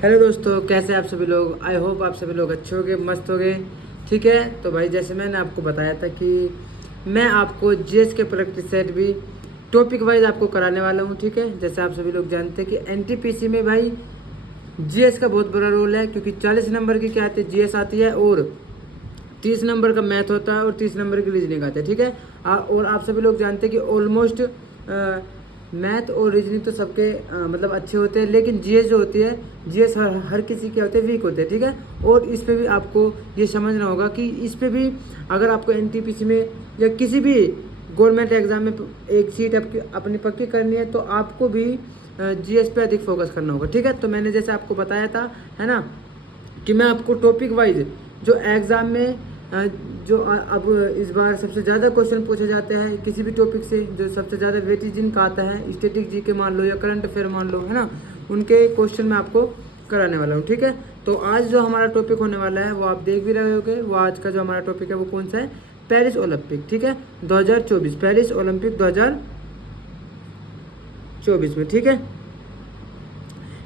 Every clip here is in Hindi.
हेलो दोस्तों, कैसे आप सभी लोग। आई होप आप सभी लोग अच्छे होंगे, मस्त होंगे। ठीक है, तो भाई जैसे मैंने आपको बताया था कि मैं आपको जीएस के प्रैक्टिस सेट भी टॉपिक वाइज आपको कराने वाला हूँ। ठीक है, जैसे आप सभी लोग जानते हैं कि एनटीपीसी में भाई जीएस का बहुत बड़ा रोल है, क्योंकि 40 नंबर की क्या आती है, जीएस आती है, और 30 नंबर का मैथ होता है, और 30 नंबर की रीजनिंग आती है। ठीक है, और आप सभी लोग जानते हैं कि ऑलमोस्ट मैथ और रीजनिंग तो सबके मतलब अच्छे होते हैं, लेकिन जीएस जो होती है, जीएस हर किसी के होते हैं, वीक होते हैं। ठीक है, और इस पे भी आपको ये समझना होगा कि इस पे भी अगर आपको एनटीपीसी में या किसी भी गवर्नमेंट एग्जाम में एक सीट अपनी पक्की करनी है, तो आपको भी जीएस पे अधिक फोकस करना होगा। ठीक है, तो मैंने जैसे आपको बताया था, है ना, कि मैं आपको टॉपिक वाइज जो एग्ज़ाम में जो अब इस बार सबसे ज़्यादा क्वेश्चन पूछे जाते हैं किसी भी टॉपिक से, जो सबसे ज़्यादा वेटेज जिनका आता है, स्टैटिक जीके मान लो या करंट अफेयर मान लो, है ना, उनके क्वेश्चन मैं आपको कराने वाला हूँ। ठीक है, तो आज जो हमारा टॉपिक होने वाला है वो आप देख भी रहे होगे। वो आज का जो हमारा टॉपिक है वो कौन सा है, पेरिस ओलंपिक। ठीक है, 2024 पेरिस ओलंपिक 2024 में। ठीक है,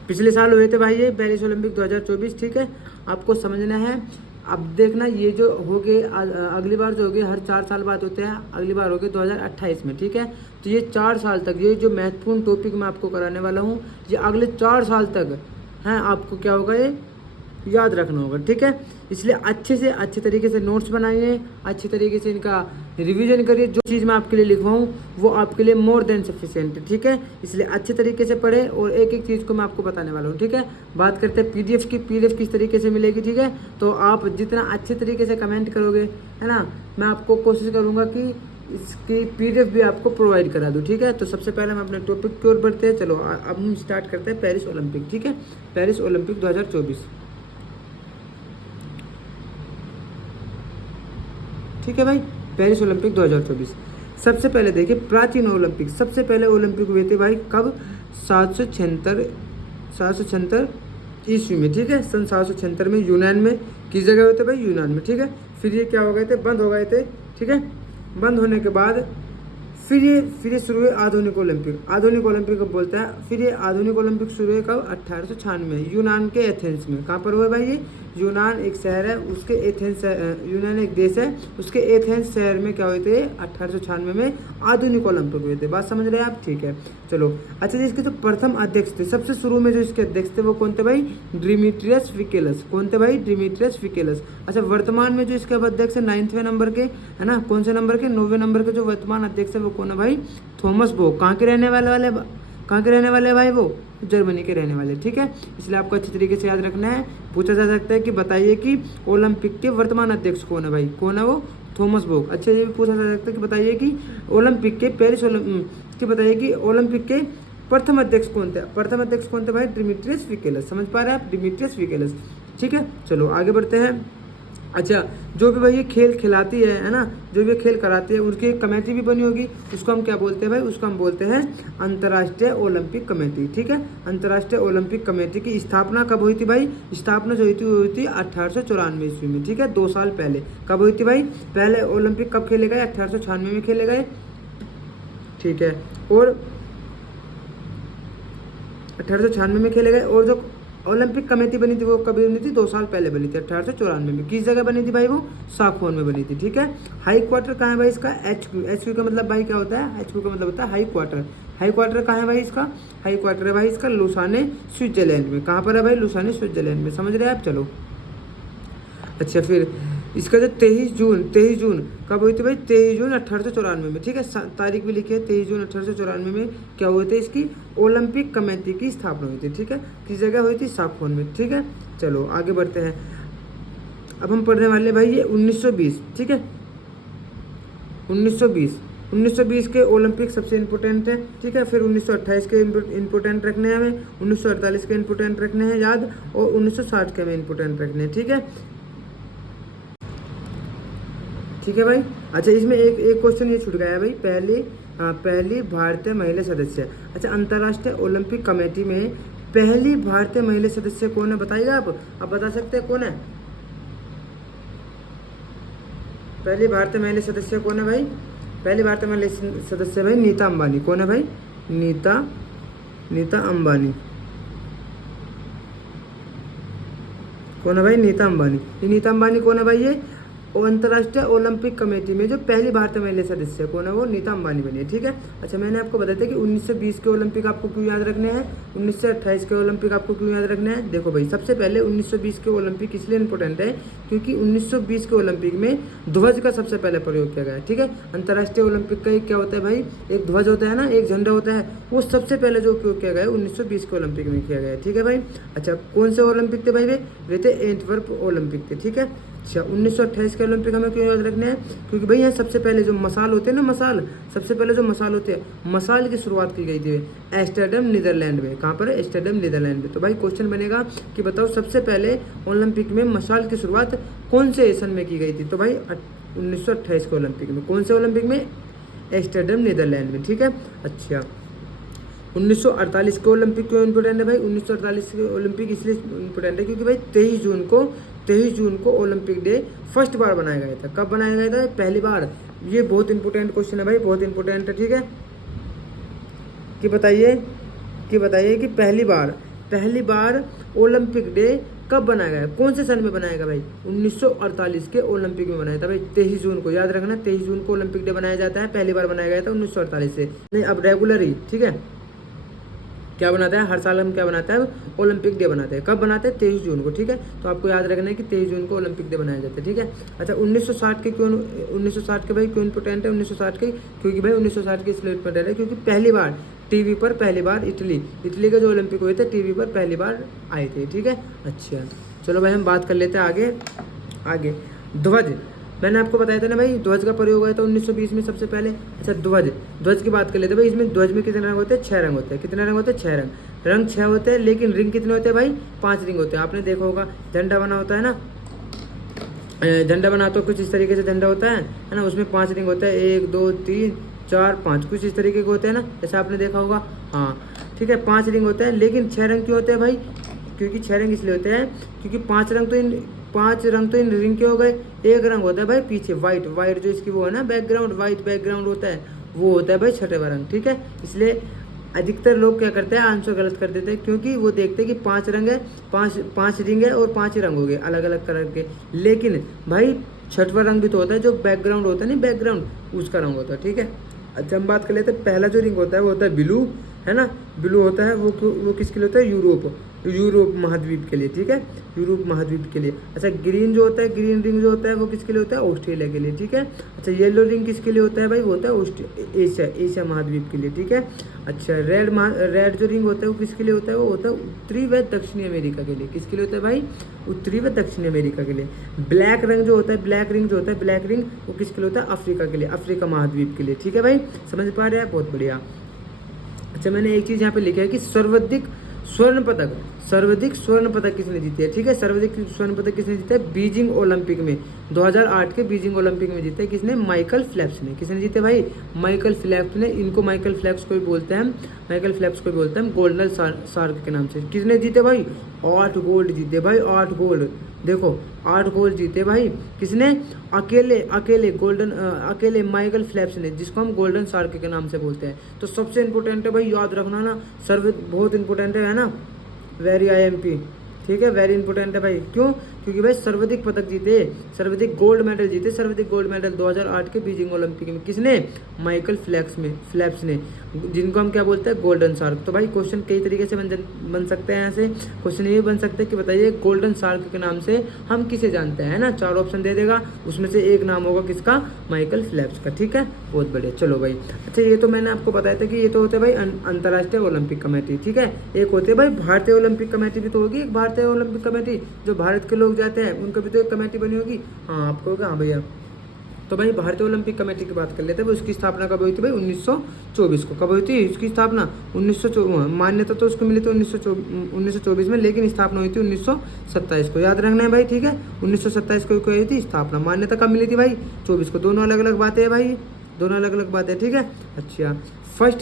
पिछले साल हुए थे भाई ये पेरिस ओलंपिक 2024। ठीक है, आपको समझना है। अब देखना, ये जो हो गए अगली बार जो हो गए हर 4 साल बाद होते हैं, अगली बार हो गए 2028 में। ठीक है, तो ये 4 साल तक ये जो महत्वपूर्ण टॉपिक मैं आपको कराने वाला हूँ, ये अगले 4 साल तक हैं, आपको क्या होगा, ये याद रखना होगा। ठीक है, इसलिए अच्छे से अच्छे तरीके से नोट्स बनाइए, अच्छी तरीके से इनका रिवीजन करिए। जो चीज़ मैं आपके लिए लिखवाऊँ वो आपके लिए मोर देन सफिशिएंट है। ठीक है, इसलिए अच्छे तरीके से पढ़े और एक एक चीज़ को मैं आपको बताने वाला हूँ। ठीक है, बात करते हैं पीडीएफ की। पीडीएफ किस तरीके से मिलेगी, ठीक है, तो आप जितना अच्छे तरीके से कमेंट करोगे, है ना, मैं आपको कोशिश करूँगा कि इसकी पीडीएफ भी आपको प्रोवाइड करा दूँ। ठीक है, तो सबसे पहले हम अपने टॉपिक की ओर बढ़ते हैं। चलो अब हम स्टार्ट करते हैं पेरिस ओलंपिक। ठीक है, पेरिस ओलंपिक 2024। ठीक है भाई, पेरिस ओलंपिक 2024। सबसे पहले देखिए, प्राचीन ओलंपिक, सबसे पहले ओलंपिक हुए थे भाई कब, 776 ईस्वी में। ठीक है, सन 776 में यूनान में। किस जगह हुए थे भाई, यूनान में। ठीक है, फिर ये क्या हो गए थे, बंद हो गए थे। ठीक है, बंद होने के बाद फिर ये शुरू हुए आधुनिक ओलंपिक। आधुनिक ओलंपिक कब बोलते हैं, फिर ये आधुनिक ओलंपिक शुरू हुए कब, 1896 यूनान के एथेंस में। कहाँ पर हुए भाई ये, यूनान एक शहर है, उसके एथेंस, यूनान एक देश है, उसके एथेंस शहर में क्या हुए थे, 1896 में आधुनिक ओलंपिक हुए थे। बात समझ रहे हैं आप, ठीक है। चलो अच्छा जी, इसके जो प्रथम अध्यक्ष थे, सबसे शुरू में जो इसके अध्यक्ष थे वो कौन थे भाई, डिमिट्रियस फिकेलस। कौन थे भाई, डिमिट्रियस फिकेलस। अच्छा, वर्तमान में जो इसके अब अध्यक्ष है 9वें नंबर के, है ना, कौन से नंबर के, 9वें नंबर के जो वर्तमान अध्यक्ष है वो कौन है भाई, थॉमस बोक। कहाँ के रहने वाले कहाँ के रहने वाले भाई, वो जर्मनी के रहने वाले। ठीक है, इसलिए आपको अच्छी तरीके से याद रखना है। पूछा जा सकता है कि बताइए कि ओलंपिक के वर्तमान अध्यक्ष कौन है भाई, कौन है वो, थॉमस बोक। अच्छा, ये भी पूछा जा सकता है कि बताइए कि ओलंपिक के पेरिस कि बताइए कि ओलंपिक के प्रथम अध्यक्ष कौन थे। प्रथम अध्यक्ष कौन थे भाई, डिमिट्रियस फिकेलस। समझ पा रहे हैं आप, डिमिट्रियस फिकेलस। ठीक है, चलो आगे बढ़ते हैं। अच्छा, जो भी भाई ये खेल खिलाती है ना, जो भी खेल कराती है, उनकी एक कमेटी भी बनी होगी, उसको हम क्या बोलते हैं भाई, उसको हम बोलते हैं अंतर्राष्ट्रीय ओलंपिक कमेटी। ठीक है, अंतर्राष्ट्रीय ओलंपिक कमेटी की स्थापना कब हुई थी भाई, स्थापना जो हुई थी 1894 ईस्वी में। ठीक है, 2 साल पहले। कब हुई थी भाई, पहले ओलंपिक कब खेले गए, 1896 में खेले गए। ठीक है, और 1896 में खेले गए, और जो ओलंपिक कमेटी बनी थी वो कब बनी थी, 2 साल पहले बनी थी, 1894 में। किस जगह बनी थी भाई, वो साखोन में बनी थी। ठीक है, हाई क्वार्टर कहाँ है भाई इसका, HQ। HQ का मतलब भाई क्या होता है, HQ का मतलब होता है हाई क्वार्टर। हाई क्वार्टर कहाँ है भाई इसका, हाई क्वार्टर है भाई इसका लुसाने, स्विट्जरलैंड में। कहाँ पर है भाई, लुसाने, स्विट्जरलैंड में। समझ रहे हैं आप, चलो। अच्छा, फिर इसका जो 23 जून कब हुई थी भाई, 23 जून 1894 में। ठीक है, तारीख भी लिखी है, 23 जून 1894 में क्या हुए थे, इसकी ओलंपिक कमेटी की स्थापना हुई थी। ठीक है, किस जगह हुई थी, साखोन में। ठीक है, चलो आगे बढ़ते हैं। अब हम पढ़ने वाले भाई ये 1920। ठीक है, 1920 के ओलंपिक सबसे इंपॉर्टेंट है। ठीक है, फिर 1928 के इंपॉर्टेंट रखने हैं हमें, 1948 के इंपॉर्टेंट रखने हैं याद, और 1960 के हमें इंपॉर्टेंट रखने हैं। ठीक है, ठीक है भाई। अच्छा, इसमें एक क्वेश्चन ये छूट गया है भाई, पहली भारतीय महिला सदस्य। अच्छा, अंतर्राष्ट्रीय ओलंपिक कमेटी में पहली भारतीय महिला सदस्य कौन है, बताइएगा आप बता सकते हैं कौन है पहली भारतीय महिला सदस्य, कौन है भाई, पहली भारतीय महिला सदस्य भाई नीता अंबानी। कौन है भाई, नीता अंबानी। कौन है भाई? नीता अंबानी। ये नीता अंबानी कौन है भाई? ये अंतर्राष्ट्रीय ओलंपिक कमेटी में जो पहली भारतीय महिला सदस्य है, कौन है वो? नीता अंबानी बनी है, ठीक है। अच्छा, मैंने आपको बताया था कि 1920 के ओलंपिक आपको क्यों याद रखने हैं, 1928 के ओलंपिक आपको क्यों याद रखने हैं। देखो भाई, सबसे पहले 1920 के ओलंपिक इसलिए इंपॉर्टेंट है क्योंकि 1920 के ओलंपिक में ध्वज का सबसे पहले प्रयोग किया गया है, ठीक है। अंतर्राष्ट्रीय ओलंपिक का एक क्या होता है भाई? एक ध्वज होता है ना, एक झंडा होता है, वो सबसे पहले जो उपयोग किया गया है 1920 के ओलंपिक में किया गया है, ठीक है भाई। अच्छा, कौन से ओलंपिक थे भाई? वे थे एंटवर्प ओलंपिक थे, ठीक है। अच्छा, 1928 के ओलंपिक हमें क्यों याद रखने हैं? क्योंकि भाई यहाँ सबसे पहले जो मसाल होते हैं ना, मसाल, सबसे पहले जो मसाल होते हैं, मसाल की शुरुआत की गई थी एम्स्टर्डम नीदरलैंड में। कहाँ पर? एम्स्टर्डम नीदरलैंड में। तो भाई क्वेश्चन बनेगा कि बताओ सबसे पहले ओलंपिक में मसाल की शुरुआत कौन से सन में की गई थी? तो भाई 1928 के ओलंपिक में। कौन से ओलंपिक में? एम्स्टर्डम नीदरलैंड में, ठीक है। अच्छा, 1948 के ओलंपिक क्यों इंपॉर्टेंट है भाई? 1948 के ओलंपिक इसलिए इंपॉर्टेंट है क्योंकि भाई 23 जून को ओलंपिक डे फर्स्ट बार बनाया गया था। कब बनाया गया था? पहली बार। ये बहुत इंपॉर्टेंट क्वेश्चन है भाई, बहुत इंपॉर्टेंट है, ठीक है। कि बताइए कि पहली बार ओलंपिक डे कब बनाया गया? कौन से सन में बनाया गया भाई? 1948 के ओलंपिक में बनाया था भाई, 23 जून को। याद रखना, 23 जून को ओलंपिक डे बनाया जाता है, पहली बार बनाया गया था 1948 से। नहीं, अब रेगुलर ही, ठीक है। क्या बनाता है? हर साल हम क्या बनाते हैं? ओलंपिक डे बनाते हैं। कब बनाते हैं? 23 जून को, ठीक है। तो आपको याद रखना है कि 23 जून को ओलंपिक डे बनाया जाता है, ठीक है। अच्छा, 1960 के क्यों 1960 के भाई क्यों इंपॉर्टेंट है 1960 के? क्योंकि भाई 1960 के इसलिए इंपॉर्टेंट है क्योंकि पहली बार टीवी पर इटली के जो ओलंपिक हुए थे टीवी पर पहली बार आए थे, ठीक है। अच्छा, चलो भाई हम बात कर लेते हैं आगे। ध्वज, मैंने आपको बताया था ना भाई, ध्वज का प्रयोग हुआ था 1920 में सबसे पहले। अच्छा, ध्वज की बात कर लेते हैं भाई। इसमें ध्वज में कितने रंग होते हैं? 6 रंग होते हैं। कितने रंग होते हैं? 6 रंग 6 होते हैं, लेकिन रिंग कितने होते हैं भाई? 5 रिंग होते हैं। आपने देखा होगा झंडा बना होता है ना, झंडा बना तो कुछ इस तरीके से झंडा होता है ना, उसमें 5 रिंग होता है, 1 2 3 4 5, कुछ इस तरीके के होते हैं ना, जैसा आपने देखा होगा, हाँ ठीक है। 5 रिंग होते हैं, लेकिन 6 रंग क्यों होते हैं भाई? क्योंकि 6 रंग इसलिए होते हैं क्योंकि 5 रंग तो इन रिंग के हो गए। एक रंग होता है भाई पीछे वाइट जो इसकी वो है ना बैकग्राउंड, वाइट बैकग्राउंड होता है, वो होता है भाई छठवां रंग, ठीक है। इसलिए अधिकतर लोग क्या करते हैं, आंसर गलत कर देते हैं, क्योंकि वो देखते हैं कि 5 रंग है, पांच रिंग है और 5 ही रंग हो गए अलग अलग कलर के। लेकिन भाई छठवां रंग भी तो होता है, जो बैकग्राउंड होता है नहीं, बैकग्राउंड उसका रंग होता है, ठीक है। अच्छा, हम बात कर लेते हैं, पहला जो रिंग होता है वो होता है ब्लू, है ना। ब्लू होता है वो किसके लिए होता है? यूरोप महाद्वीप के लिए, ठीक है, यूरोप महाद्वीप के लिए। अच्छा, ग्रीन जो होता है, ग्रीन रिंग जो होता है वो किसके लिए होता है? ऑस्ट्रेलिया के लिए, ठीक है। अच्छा, येलो रिंग किसके लिए होता है भाई? वो होता है एशिया महाद्वीप के लिए, ठीक है। अच्छा, रेड जो रिंग होता है वो किसके लिए होता है? वो होता है उत्तरी व दक्षिणी अमेरिका के लिए। किसके लिए होता है भाई? उत्तरी व दक्षिणी अमेरिका के लिए। ब्लैक रंग जो होता है, ब्लैक रिंग वो किसके लिए होता है? अफ्रीका के लिए, अफ्रीका महाद्वीप के लिए, ठीक है भाई। समझ पा रहे हैं? बहुत बढ़िया। अच्छा, मैंने एक चीज़ यहाँ पे लिखा है कि सर्वाधिक स्वर्ण पदक किसने जीते हैं, ठीक है। सर्वाधिक स्वर्ण पदक किसने जीता है? बीजिंग ओलंपिक में, 2008 के बीजिंग ओलंपिक में जीते। किसने? माइकल फेल्प्स ने। किसने जीते भाई? माइकल फेल्प्स ने। इनको माइकल फेल्प्स को भी बोलते हैं गोल्डन शार्क के नाम से। किसने जीते भाई? 8 गोल्ड जीते भाई, 8 गोल्ड। देखो 8 गोल्ड जीते भाई, किसने? अकेले माइकल फेल्प्स ने, जिसको हम गोल्डन शार्क के नाम से बोलते हैं। तो सबसे इंपॉर्टेंट है भाई, याद रखना ना, बहुत इंपॉर्टेंट है ना, वेरी IMP, ठीक है, वेरी इंपॉर्टेंट है भाई। क्यों? क्योंकि भाई सर्वाधिक पदक जीते, सर्वाधिक गोल्ड मेडल 2008 के बीजिंग ओलंपिक में किसने? माइकल फेल्प्स ने, जिनको हम क्या बोलते हैं? Golden shark. तो भाई क्वेश्चन कई तरीके से बन सकते हैं। यहाँ से क्वेश्चन ये बन सकते हैं कि बताइए गोल्डन शार्क के नाम से हम किसे जानते हैं, ना। 4 ऑप्शन दे देगा, उसमें से एक नाम होगा किसका? माइकल फेल्प्स का, ठीक है। बहुत बढ़िया, चलो भाई। अच्छा, ये तो मैंने आपको बताया था कि ये तो होते हैं भाई अंतर्राष्ट्रीय ओलंपिक कमेटी, ठीक है। एक होते हैं भाई भारतीय ओलंपिक कमेटी, भी तो होगी एक भारतीय ओलंपिक कमेटी, जो भारत के लोग जाते हैं उनका भी तो एक कमेटी बनी होगी। हाँ, आपको होगा, हाँ भैया। तो भाई भारतीय ओलंपिक कमेटी की बात कर लेते हैं। उसकी स्थापना कब हुई थी भाई? 1924 को। कब हुई थी उसकी स्थापना? 1924। मान्यता तो उसको मिली थी 1924 में, लेकिन स्थापना हुई थी 1927 को। याद रखना है भाई, ठीक है। 1927 को हुई थी स्थापना। मान्यता कब मिली थी भाई? 24 को। दोनों अलग अलग बातें हैं भाई, दोनों अलग अलग बातें, ठीक है। अच्छा, फर्स्ट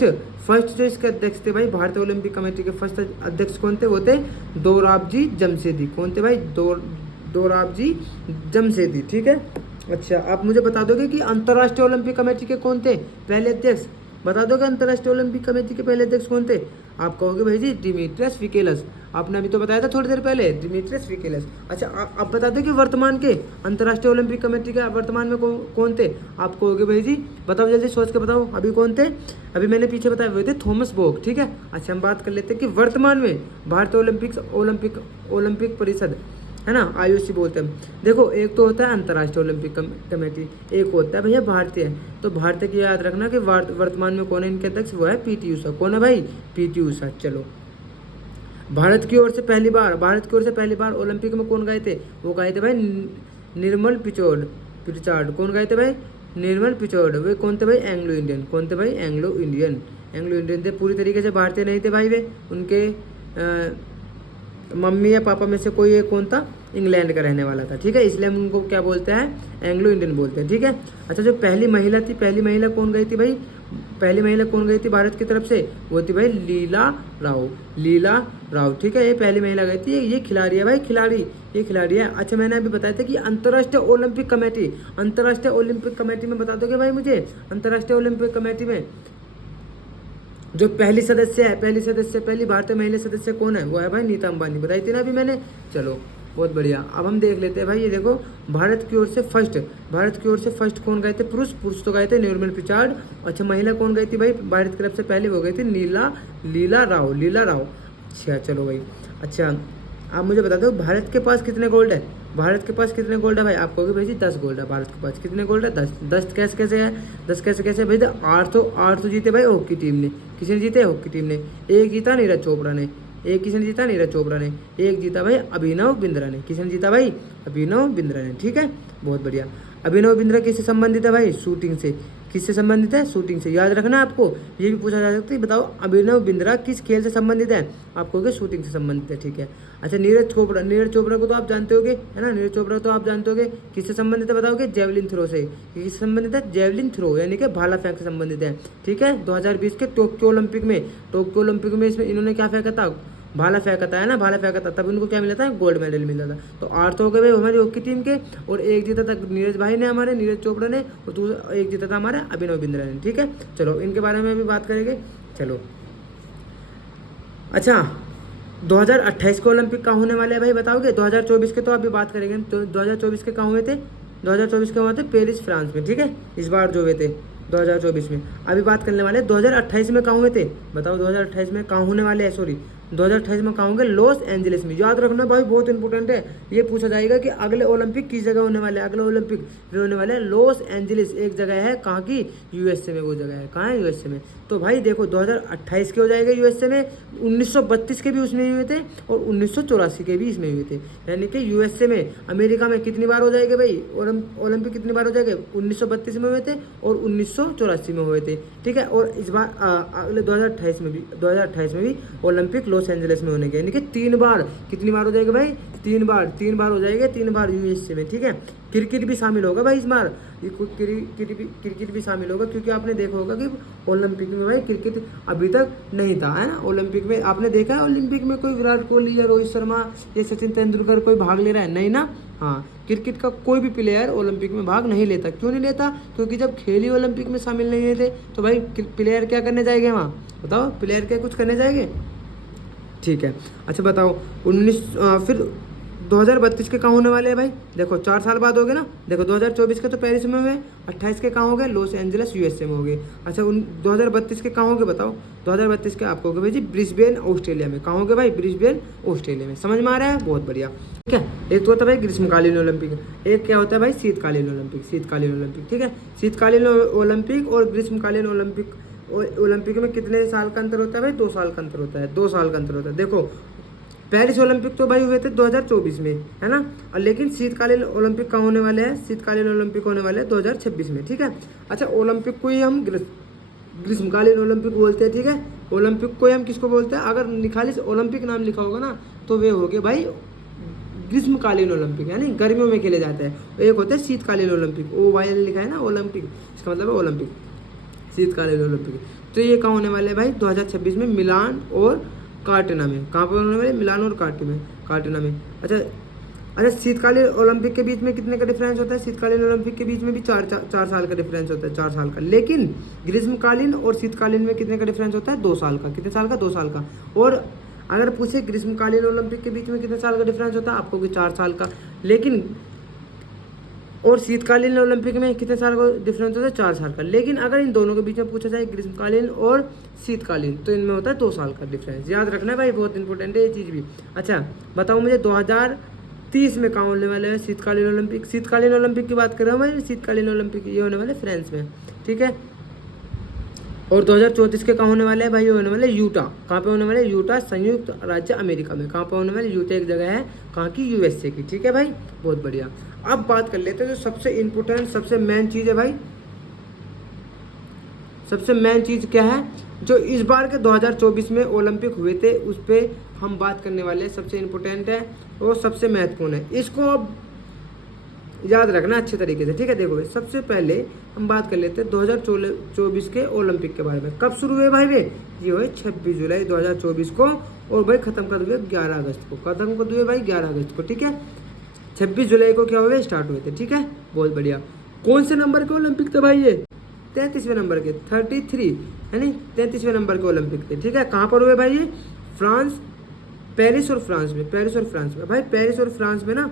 जो इसके अध्यक्ष थे भाई, भारतीय ओलंपिक कमेटी के फर्स्ट अध्यक्ष कौन थे? वो थे दोराबजी जमशेदी। कौन थे भाई? दोराबजी जमशेदी, ठीक है। अच्छा, आप मुझे बता दोगे कि अंतर्राष्ट्रीय ओलंपिक कमेटी के कौन थे पहले अध्यक्ष? बता दोगे अंतर्राष्ट्रीय ओलंपिक कमेटी के पहले अध्यक्ष कौन थे? आप कहोगे भाई जी डिमिट्रियस फिकेलस। आपने अभी तो बताया था थोड़ी देर पहले, डिमिट्रियस विकेलस। अच्छा अब बता दो कि वर्तमान के अंतर्राष्ट्रीय ओलंपिक कमेटी के वर्तमान में कौन थे? आप कहोगे भाई जी बताओ, जल्दी सोच के बताओ अभी कौन थे? अभी मैंने पीछे बताए हुए थे थॉमस बोक, ठीक है। अच्छा हम बात कर लेते हैं कि वर्तमान में भारतीय ओलंपिक परिषद है ना, IOC बोलते हैं। देखो एक तो होता है अंतर्राष्ट्रीय ओलंपिक कमेटी, एक होता है भैया भारतीय। तो भारतीय की याद रखना कि वर्तमान में कौन है इनके अध्यक्ष, वो है PT ऊषा। कौन है भाई? PT ऊषा। चलो भारत की ओर से पहली बार ओलंपिक में कौन गए थे? वो गए थे भाई निर्मल पिचार्ड। कौन गए थे भाई? निर्मल पिचौड़। वे कौन थे भाई? Anglo Indian. कौन थे भाई? एंग्लो इंडियन थे। पूरी तरीके से भारतीय नहीं थे भाई वे। उनके मम्मी या पापा में से कोई एक कौन था? इंग्लैंड का रहने वाला था, ठीक है। इसलिए हम उनको क्या बोलते हैं? एंग्लो इंडियन बोलते हैं, ठीक है। अच्छा जो पहली महिला थी, पहली महिला कौन गई थी भाई? पहली महिला कौन गई थी भारत की तरफ से? वो थी भाई लीला राव, ठीक है। ये पहली महिला गई थी। ये खिलाड़ी है भाई, ये खिलाड़ी है। अच्छा मैंने अभी बताया था कि अंतर्राष्ट्रीय ओलंपिक कमेटी में बता दोगे भाई मुझे? अंतर्राष्ट्रीय ओलंपिक कमेटी में जो पहली भारतीय महिला सदस्य कौन है? वो है भाई नीता अंबानी। बताई थी ना अभी मैंने। चलो बहुत बढ़िया। अब हम देख लेते हैं भाई, ये देखो भारत की ओर से फर्स्ट कौन गए थे? पुरुष तो गए थे निर्मल पिचार्ड। अच्छा महिला कौन गई थी भाई भारत की तरफ से? पहले वो गई थी लीला राव। अच्छा चलो भाई। अच्छा आप मुझे बता दो भारत के पास कितने गोल्ड है? भाई? आप कहोगे भाई जी 10 गोल्ड है भारत के पास। कितने गोल्ड है? 10 कैसे है? 10 कैसे भाई? 8 तो जीते भाई हॉकी टीम ने। किसने जीते? हॉकी टीम ने। एक जीता नीरज चोपड़ा ने। एक जीता भाई अभिनव बिंद्रा ने। किसने जीता भाई? अभिनव बिंद्रा ने, ठीक है। बहुत बढ़िया। अभिनव बिंद्रा किससे संबंधित है भाई? शूटिंग से। किससे संबंधित है? शूटिंग से। याद रखना आपको, ये भी पूछा जा सकता है। बताओ अभिनव बिंद्रा किस खेल से संबंधित है? आप कहोगे शूटिंग से संबंधित है, ठीक है। अच्छा नीरज चोपड़ा को तो आप जानते होगे, है ना। नीरज चोपड़ा तो आप जानते होगे। किससे संबंधित है बताओगे? जेवलिन थ्रो से। किससे संबंधित है? जेवलिन थ्रो यानी कि भाला फेंक से संबंधित है, ठीक है। 2020 के टोक्यो ओलंपिक में इसमें इन्होंने क्या फेंका था? भाला फेंका था, है ना। भाला फेंका था, तब उनको क्या मिला था? गोल्ड मेडल मिला था। तो 8 तो हो गए भाई हमारी हॉकी टीम के। और एक जीता था नीरज भाई ने, हमारे नीरज चोपड़ा ने। और दूसरा एक जीता था हमारे अभिनव बिंद्रा ने, ठीक है। चलो इनके बारे में भी बात करेंगे। चलो अच्छा 2028 के ओलंपिक कहाँ होने वाले हैं भाई बताओगे? 2024 के तो अभी बात करेंगे। तो 2024 के कहाँ हुए थे? 2024 के हुए थे पेरिस फ्रांस में, ठीक है। इस बार जो हुए थे 2024 में। अभी बात करने वाले 2028 में कहाँ हुए थे? बताओ 2028 में कहाँ होने वाले हैं? सॉरी 2028 में कहाँ होंगे? लॉस एंजलिस में। याद रखना भाई, बहुत इंपॉर्टेंट है। ये पूछा जाएगा कि अगले ओलंपिक किस जगह होने वाले हैं? अगले ओलंपिक वे होने वाले हैं लॉस एंजलिस। एक जगह है कहाँ की? USA में। वो जगह है कहाँ है? USA में। तो भाई देखो 2028 के हो जाएगा USA में। 1932 के भी उसमें हुए थे और 1984 के भी इसमें हुए थे। यानी कि USA में, अमेरिका में कितनी बार हो जाएगा भाई ओलंपिक? कितनी बार हो जाएगा? 1932 में हुए थे और 1984 में हुए थे, ठीक है। और इस बार अगले 2028 में भी ओलंपिक लॉस एंजलिस में होने के, यानी कि 3 बार। कितनी बार हो जाएगा भाई? 3 बार हो जाएगा। 3 बार USA में, ठीक है। क्रिकेट भी शामिल होगा भाई इस बार। क्रिकेट भी शामिल होगा, क्योंकि आपने देखा होगा कि ओलंपिक में भाई क्रिकेट अभी तक नहीं था, है ना। ओलंपिक में आपने देखा है ओलंपिक में कोई विराट कोहली या रोहित शर्मा या सचिन तेंदुलकर कोई भाग ले रहा है? नहीं ना। हाँ, क्रिकेट का कोई भी प्लेयर ओलंपिक में भाग नहीं लेता। क्यों नहीं लेता? क्योंकि जब खेल ही ओलंपिक में शामिल नहीं थे तो भाई प्लेयर क्या करने जाएंगे वहाँ? बताओ प्लेयर क्या कुछ करने जाएंगे? ठीक है। अच्छा बताओ फिर 2032 के कहाँ होने वाले हैं भाई? देखो 4 साल बाद हो गए ना। देखो 2024 के तो पेरिस में हुए, 28 के कहाँ हो गए? लॉस एंजलिस USA में हो गए। अच्छा 2032 के कहाँ हो गए बताओ? 2032 के आपको हो गए भाई जी ब्रिस्बेन ऑस्ट्रेलिया में। कहाँ हो गए भाई? ब्रिस्बेन ऑस्ट्रेलिया में। समझ में आ रहा है? बहुत बढ़िया, ठीक है। एक तो होता है भाई ग्रीष्मकालीन ओलंपिक, एक क्या होता है भाई? शीतकालीन ओलंपिक, ठीक है। शीतकालीन ओलंपिक और ग्रीष्मकालीन ओलंपिक में कितने साल का अंतर होता है भाई? 2 साल का अंतर होता है। 2 साल का अंतर होता है। देखो पेरिस ओलंपिक तो भाई हुए थे 2024 में, है ना। और लेकिन शीतकालीन ओलंपिक कहाँ होने वाले हैं? शीतकालीन ओलंपिक होने वाले हैं 2026 में, ठीक है। अच्छा ओलंपिक को ही हम ग्रीष्मकालीन ओलंपिक बोलते हैं, ठीक है। ओलंपिक को ही हम किसको बोलते हैं? अगर खाली ओलंपिक नाम लिखा होगा ना तो वे हो गए भाई ग्रीष्मकालीन ओलंपिक, यानी गर्मियों में खेले जाते हैं। एक होते हैं शीतकालीन ओलंपिक, OYL लिखा है ना ओलंपिक, इसका मतलब है ओलंपिक, शीतकालीन ओलंपिक। तो ये कहाँ होने वाले हैं भाई? 2026 में मिलान और कार्टिना में। कहाँ पर होने वाले? मिलान और कार्टिना में। अच्छा शीतकालीन ओलंपिक के बीच में कितने का डिफरेंस होता है? शीतकालीन ओलंपिक के बीच में भी 4 साल का डिफरेंस होता है, 4 साल का। लेकिन ग्रीष्मकालीन और शीतकालीन में कितने का डिफरेंस होता है? 2 साल का। कितने साल का? 2 साल का। और अगर पूछे ग्रीष्मकालीन ओलंपिक के बीच में कितने साल का डिफरेंस होता है, आपको कि 4 साल का। लेकिन और शीतकालीन ओलंपिक में कितने साल का डिफरेंस होता है, 4 साल का। लेकिन अगर इन दोनों के बीच में पूछा जाए ग्रीष्मकालीन और शीतकालीन, तो इनमें होता है 2 साल का डिफरेंस। याद रखना है भाई, बहुत इंपॉर्टेंट है ये चीज़ भी। अच्छा बताओ मुझे 2030 में कहाँ होने वाले हैं शीतकालीन ओलंपिक? शीतकालीन ओलंपिक की बात कर रहा हूँ भाई, शीतकालीन ओलंपिक ये होने वाले फ्रांस में, ठीक है। और 2034 के कहाँ होने वाले हैं भाई? होने वाले यूटा। कहाँ पे होने वाले? यूटा, संयुक्त राज्य अमेरिका में। कहाँ पे होने वाले? यूटा एक जगह है कहाँ की? यूएसए की, ठीक है भाई, बहुत बढ़िया। अब बात कर लेते हैं जो सबसे इम्पोर्टेंट, सबसे मेन चीज़ है भाई, सबसे मेन चीज़ क्या है जो इस बार के 2024 में ओलंपिक हुए थे, उस पर हम बात करने वाले हैं। सबसे इम्पोर्टेंट है और सबसे महत्वपूर्ण है, इसको अब याद रखना अच्छे तरीके से, ठीक है। देखो सबसे पहले हम बात कर लेते हैं 2024 के ओलंपिक के बारे में। कब शुरू हुए भाई वे? ये हुए 26 जुलाई 2024 को, और भाई खत्म कर दिए 11 अगस्त को। खत्म कर दिए भाई 11 अगस्त को, ठीक है। 26 जुलाई को क्या हुए? स्टार्ट हुए थे, ठीक है, बहुत बढ़िया। कौन से नंबर के ओलंपिक थे भाई ये? 33वें नंबर के, 33 है नहीं, 33वें नंबर के ओलंपिक थे, ठीक है। कहाँ पर हुए भाई ये? फ्रांस, पेरिस और फ्रांस में। पेरिस और फ्रांस में भाई, पेरिस और फ्रांस में ना,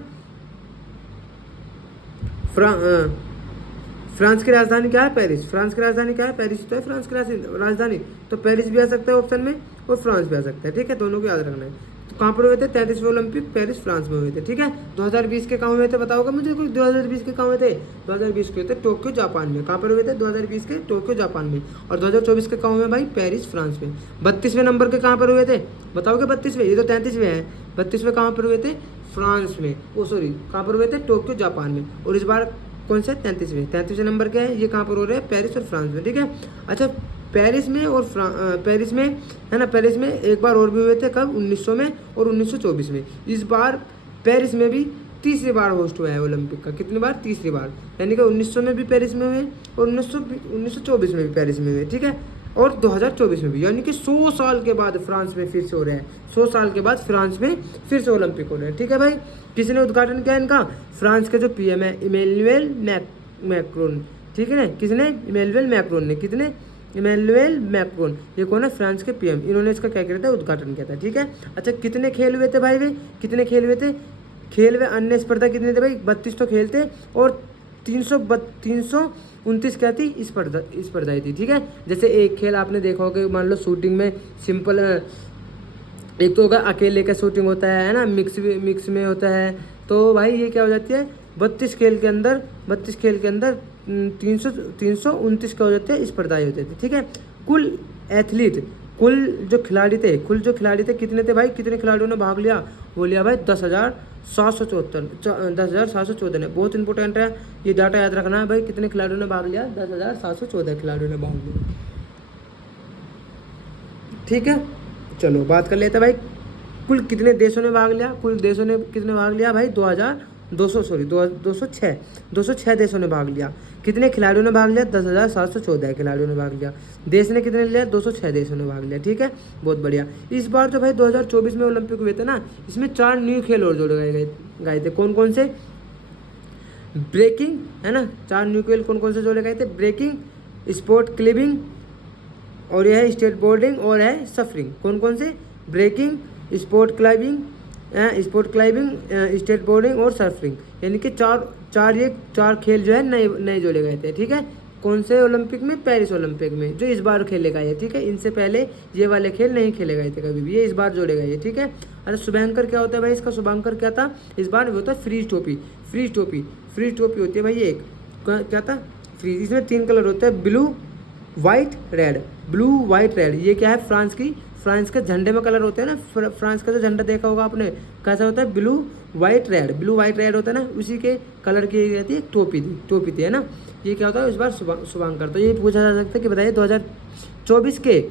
फ्रांस की राजधानी क्या है? पेरिस। फ्रांस की राजधानी क्या है? पेरिस तो है फ्रांस की राजधानी, तो पेरिस भी आ सकता है ऑप्शन में और फ्रांस भी आ सकता है, ठीक है, दोनों को याद रखना है। तो कहाँ पर हुए थे? 33वें ओलंपिक पेरिस फ्रांस में हुए थे, ठीक है। 2020 के कहाँ हुए थे बताओगे मुझे कोई? 2020 के कहाँ हुए थे? 2020 के हुए थे टोक्यो जापान में। कहाँ पर हुए थे? 2020 के टोक्यो जापान में। और 2024 के कहाँ हुए भाई? पेरिस फ्रांस में। 32वें नंबर के कहाँ पर हुए थे बताओगे? 32वें, ये तो 33वें है। 32वें कहाँ पर हुए थे? फ्रांस में, ओ सॉरी, कहाँ पर हुए थे? टोक्यो जापान में। और इस बार कौन सा? 33वें नंबर के है, ये कहाँ पर हो रहे हैं? पेरिस और फ्रांस में, ठीक है। अच्छा पेरिस में और पेरिस में है ना, पेरिस में एक बार और भी हुए थे, कब? 1900 में और 1924 में। इस बार पेरिस में भी तीसरी बार होस्ट हुआ है ओलंपिक का। कितनी बार? तीसरी बार, यानी कि 1900 में भी पेरिस में हुए और 1924 में भी पेरिस में हुए, ठीक है, और 2024 में भी, यानी कि 100 साल के बाद फ्रांस में फिर से हो रहे हैं। 100 साल के बाद फ्रांस में फिर से ओलंपिक हो रहे हैं, ठीक है भाई। किसने उद्घाटन किया इनका? फ्रांस के जो पीएम है इमैनुअल मैक्रोन, ठीक है ना। किसने? इमैनुअल मैक्रोन ने। कितने? इमैनुअल मैक्रोन, ये कौन है? फ्रांस के पीएम, इन्होंने इसका क्या किया था? उद्घाटन किया था, ठीक है। अच्छा कितने खेल हुए थे भाई वे? कितने खेल हुए थे? खेल वे अन्य स्पर्धा कितने थे भाई? 32 तो खेल थे, और 329 क्या थी? स्पर्धाएं थी, ठीक है। जैसे एक खेल आपने देखा होगा, मान लो शूटिंग में सिंपल, एक तो होगा अकेले का शूटिंग होता है ना, मिक्स में होता है, तो भाई ये क्या हो जाती है? 32 खेल के अंदर 329 क्या हो जाते हैं? स्पर्धाएं होती थी, ठीक है। कुल एथलीट, कुल जो खिलाड़ी थे कितने थे भाई? कितने खिलाड़ियों ने भाग लिया? वो लिया भाई 10,714 ने। बहुत इंपॉर्टेंट है ये डाटा, याद रखना है भाई। कितने खिलाड़ियों ने भाग लिया? 10,714 खिलाड़ियों ने भाग लिया, ठीक है। चलो बात कर लेते हैं भाई, कुल कितने देशों ने भाग लिया? कुल देशों ने कितने भाग लिया भाई? 206 देशों ने भाग लिया। कितने खिलाड़ियों ने भाग लिया? 10,714 खिलाड़ियों ने भाग लिया। देश ने कितने लिया? 206 देशों ने भाग लिया, ठीक है, बहुत बढ़िया। इस बार जो भाई 2024 में ओलंपिक हुए थे ना, इसमें 4 न्यू खेल और जोड़े गए थे। कौन कौन से? ब्रेकिंग, है ना, 4 न्यू खेल कौन कौन से जोड़े गए थे? ब्रेकिंग, स्पोर्ट क्लिबिंग, और यह है स्टेट बोर्डिंग, और है सफरिंग। कौन कौन से? Breaking, sport climbing, skateboarding और सर्फिंग, यानी कि चार खेल जो है नए जोड़े गए थे, ठीक है। कौन से ओलंपिक में? पेरिस ओलंपिक में, जो इस बार खेले गए, ठीक है। इनसे पहले ये वाले खेल नहीं खेले गए थे कभी भी, ये इस बार जोड़े गए, ठीक है। अरे शुभांकर क्या होता है भाई? इसका शुभांकर क्या था इस बार? वो होता है फ्रीज टोपी होती है भाई। ये एक क्या था? फ्रीज। इसमें 3 कलर होते हैं, ब्लू वाइट रेड। ये क्या है? फ्रांस के झंडे में कलर होते हैं ना, फ्रांस का जो झंडा देखा होगा आपने, कैसा होता है? ब्लू वाइट रेड होता है ना, उसी के कलर की रहती है टोपी थी, है ना। ये क्या होता है इस बार? शुभांकर। तो ये पूछा जा सकता है कि बताइए 2024 के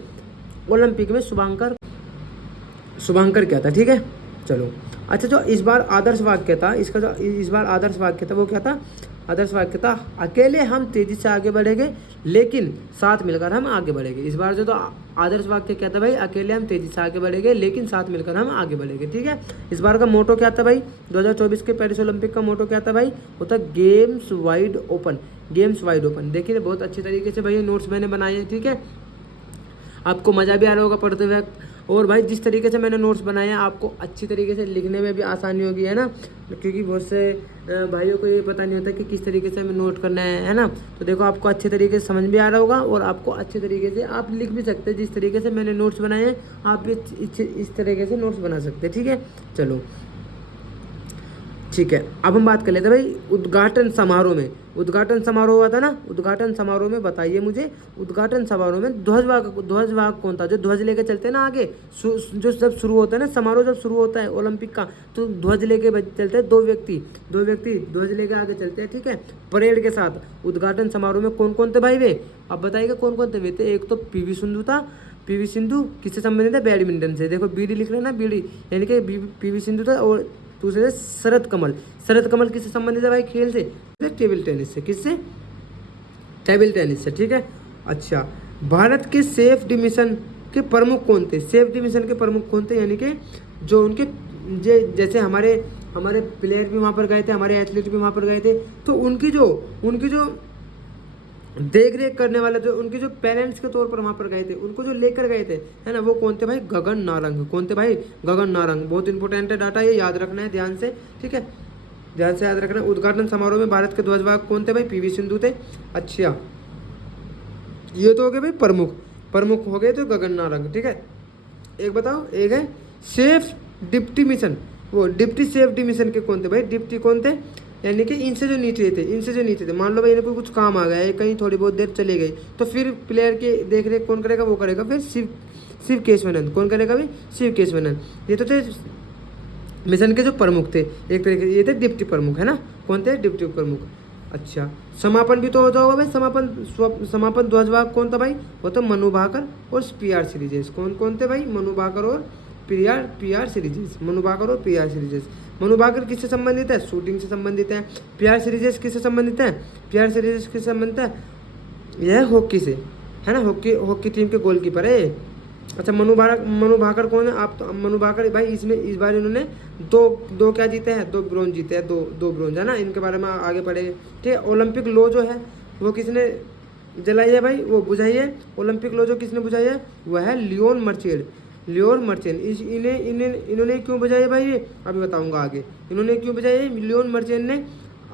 ओलंपिक में शुभांकर क्या था, ठीक है। चलो अच्छा, जो इस बार आदर्श वाक्य था, इसका जो इस बार आदर्श वाक्य था वो क्या था? आदर्श वाक्य था, अकेले हम तेजी से आगे बढ़ेंगे लेकिन साथ मिलकर हम आगे बढ़ेंगे। इस बार जो तो आदर्श वाक्य क्या था भाई? अकेले हम तेजी से आगे बढ़ेंगे लेकिन साथ मिलकर हम आगे बढ़ेंगे, ठीक है। इस बार का मोटो क्या था भाई? 2024 के पेरिस ओलंपिक का मोटो क्या था भाई? वो था गेम्स वाइड ओपन। देखिए बहुत अच्छे तरीके से भाई नोट्स मैंने बनाए हैं, ठीक है। आपको मज़ा भी आ रहा होगा पढ़ते हुए, और भाई जिस तरीके से मैंने नोट्स बनाए हैं आपको अच्छी तरीके से लिखने में भी आसानी होगी, है ना, क्योंकि बहुत से भाइयों को ये पता नहीं होता कि किस तरीके से हमें नोट करना है ना। तो देखो आपको अच्छे तरीके से समझ भी आ रहा होगा और आपको अच्छे तरीके से आप लिख भी सकते हैं। जिस तरीके से मैंने नोट्स बनाए हैं आप भी इस तरीके से नोट्स बना सकते हैं, ठीक है। चलो ठीक है, अब हम बात कर लेते हैं भाई उद्घाटन समारोह में। उद्घाटन समारोह हुआ था ना, उद्घाटन समारोह में बताइए मुझे, उद्घाटन समारोह में ध्वजवाहक कौन था, जो ध्वज लेके चलते हैं ना आगे, जो जब शुरू होता है ना समारोह, जब शुरू होता है ओलंपिक का, तो ध्वज लेके चलते हैं दो व्यक्ति ध्वज लेके आगे चलते हैं, ठीक है, परेड के साथ। उद्घाटन समारोह में कौन कौन थे भाई वे, अब बताइएगा कौन कौन थे वे थे। एक तो पीवी सिंधु था, पीवी सिंधु किससे संबंधित है, बैडमिंटन से, देखो बीडी लिख रहे हैं ना, बीडी यानी कि पीवी सिंधु था। और दूसरे शरद कमल किससे संबंधित है भाई, खेल से, टेबल टेनिस से, किससे, टेबल टेनिस से, ठीक है। अच्छा, भारत के सेफ्टी मिशन के प्रमुख कौन थे, सेफ्टी मिशन के प्रमुख कौन थे, यानी कि जो उनके जैसे हमारे प्लेयर भी वहाँ पर गए थे, हमारे एथलीट भी वहाँ पर गए थे, तो उनकी जो देख रेख करने वाले, जो उनके जो पेरेंट्स के तौर पर वहाँ पर गए थे, उनको जो लेकर गए थे, है ना, वो कौन थे भाई, गगन नारंग। कौन थे भाई, गगन नारंग। बहुत इंपॉर्टेंट है डाटा, ये याद रखना है ध्यान से, ठीक है, ध्यान से याद रखना है। उद्घाटन समारोह में भारत के ध्वजवाहक कौन थे भाई, पीवी सिंधु थे। अच्छा, ये तो हो गए भाई प्रमुख हो गए तो गगन नारंग, ठीक है। एक बताओ, एक है सेफ डिप्टी मिशन, वो डिप्टी सेफ्टी मिशन के कौन थे भाई, डिप्टी कौन थे, यानी कि इनसे जो नीचे थे, मान लो भाई इनको कुछ काम आ गया है, कहीं थोड़ी बहुत देर चले गए, तो फिर प्लेयर के देख रेख कौन करेगा, वो करेगा फिर शिव केशवानंद। कौन करेगा भाई, शिव केशवानंद। ये तो थे मिशन के जो प्रमुख थे, एक तरीके से ये थे डिप्टी प्रमुख, है ना, कौन थे, डिप्टी प्रमुख। अच्छा, समापन भी तो होता होगा भाई, समापन ध्वजवाहक कौन था भाई, वो तो मनु भाकर और पीआर सीरीजेस। कौन थे भाई, मनु भाकर और पीआर सीरीजेस, मनु भाकर और पीआर सीरीजेस। मनु भाकर किससे संबंधित है, शूटिंग से संबंधित है। पीआर सीरीजेस किससे संबंधित है, पीआर सीरीजेस किससे संबंधित है, यह हॉकी से, है ना, हॉकी टीम के गोलकीपर है। अच्छा, मनु भाकर कौन है, आप तो मनु भाकर भाई इसमें इस बार इन्होंने दो क्या जीते हैं, 2 ब्रोंज जीते हैं, दो ब्रोंज, है ना, इनके बारे में आगे पढ़ेंगे, ठीक है। ओलंपिक लॉ जो है वो किसने जलाई है भाई, वो बुझाई है, ओलंपिक लॉ जो किसने बुझाई है, वह है लियोन मर्चेंट। इन्होंने क्यों बुझाई है भाई, ये अभी बताऊंगा आगे, इन्होंने क्यों बुझाई है, लियोन मर्चेंट ने,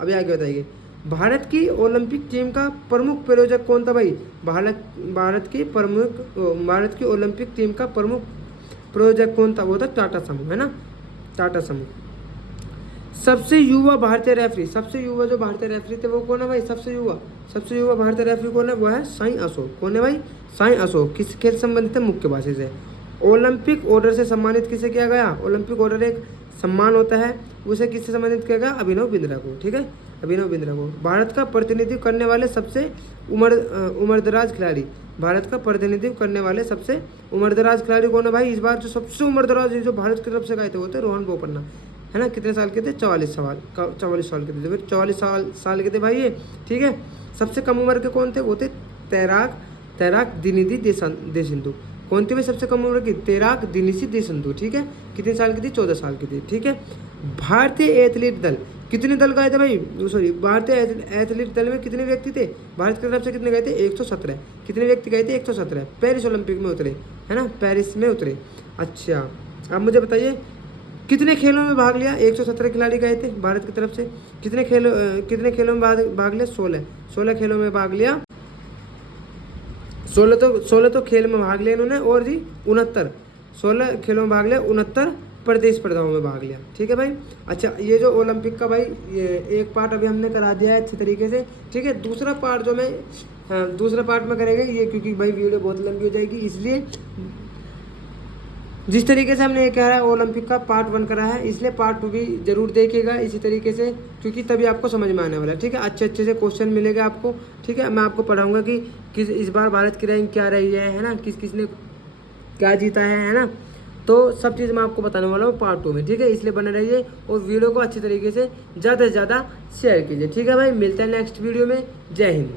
अभी आगे बताइए। भारत की ओलंपिक टीम का प्रमुख प्रायोजक कौन था भाई, भारत की ओलंपिक टीम का प्रमुख प्रायोजक कौन था, वो था टाटा समूह, है ना, टाटा समूह। सबसे युवा भारतीय रेफरी, सबसे युवा जो भारतीय रेफरी थे वो कौन है भाई, सबसे युवा भारतीय रेफरी कौन है, वो है साईं अशोक। कौन है भाई, साईं अशोक। किस खेल से संबंधित है, मुक्केबाजी से। ओलंपिक ऑर्डर से सम्मानित किसे किया गया, ओलंपिक ऑर्डर एक सम्मान होता है, उसे किससे संबंधित किया गया, अभिनव बिंद्रा को, ठीक है, अभिनव बिंद्रा को। भारत का प्रतिनिधित्व करने वाले सबसे उम्रदराज खिलाड़ी, भारत का प्रतिनिधित्व करने वाले सबसे उम्रदराज खिलाड़ी कौन है भाई, इस बार जो सबसे उम्रदराज जो भारत की तरफ से गए थे वो थे रोहन बोपन्ना, है ना। कितने साल के थे, 44 साल के थे, 44 साल के थे भाई ये, ठीक है। सबसे कम उम्र के कौन थे, वो थे तैराक दिनिधि देशसिंधु। कौन थी भाई सबसे कम उम्र की, तैराक दिनिधि देशसिंधु, ठीक है। कितने साल की थी, 14 साल की थी, ठीक है। भारतीय एथलीट दल, कितने दल गए थे भाई, सॉरी, भारतीय एथलीट दल में कितने व्यक्ति थे, भारत की तरफ से कितने गए थे, 117। कितने व्यक्ति गए थे, 117। पेरिस ओलंपिक में उतरे, है ना, पेरिस में उतरे। अच्छा, अब मुझे बताइए कितने खेलों में भाग लिया, 117 खिलाड़ी गए थे भारत की तरफ से। कितने खेलों में भाग लिया, 16 खेलों में भाग लिया। 16 तो खेल में भाग लिया इन्होंने, और जी 16 खेलों में भाग लिया, 69 प्रतिस्पर्धाओं में भाग लिया, ठीक है भाई। अच्छा, ये जो ओलंपिक का भाई ये एक पार्ट अभी हमने करा दिया है अच्छी तरीके से, ठीक है। दूसरा पार्ट में करेंगे ये, क्योंकि भाई वीडियो बहुत लंबी हो जाएगी, इसलिए जिस तरीके से हमने ये कह रहा है ओलंपिक का पार्ट 1 करा है, इसलिए पार्ट 2 भी जरूर देखिएगा इसी तरीके से, क्योंकि तभी आपको समझ में आने वाला है, ठीक है। अच्छे से क्वेश्चन मिलेगा आपको, ठीक है। मैं आपको पढ़ाऊंगा कि किस इस बार भारत की रैंक क्या रही है ना, किसने क्या जीता है ना, तो सब चीज़ मैं आपको बताने वाला हूँ पार्ट 2 में, ठीक है। इसलिए बने रहिए और वीडियो को अच्छी तरीके से ज़्यादा से ज़्यादा शेयर कीजिए, ठीक है भाई। मिलते हैं नेक्स्ट वीडियो में। जय हिंद।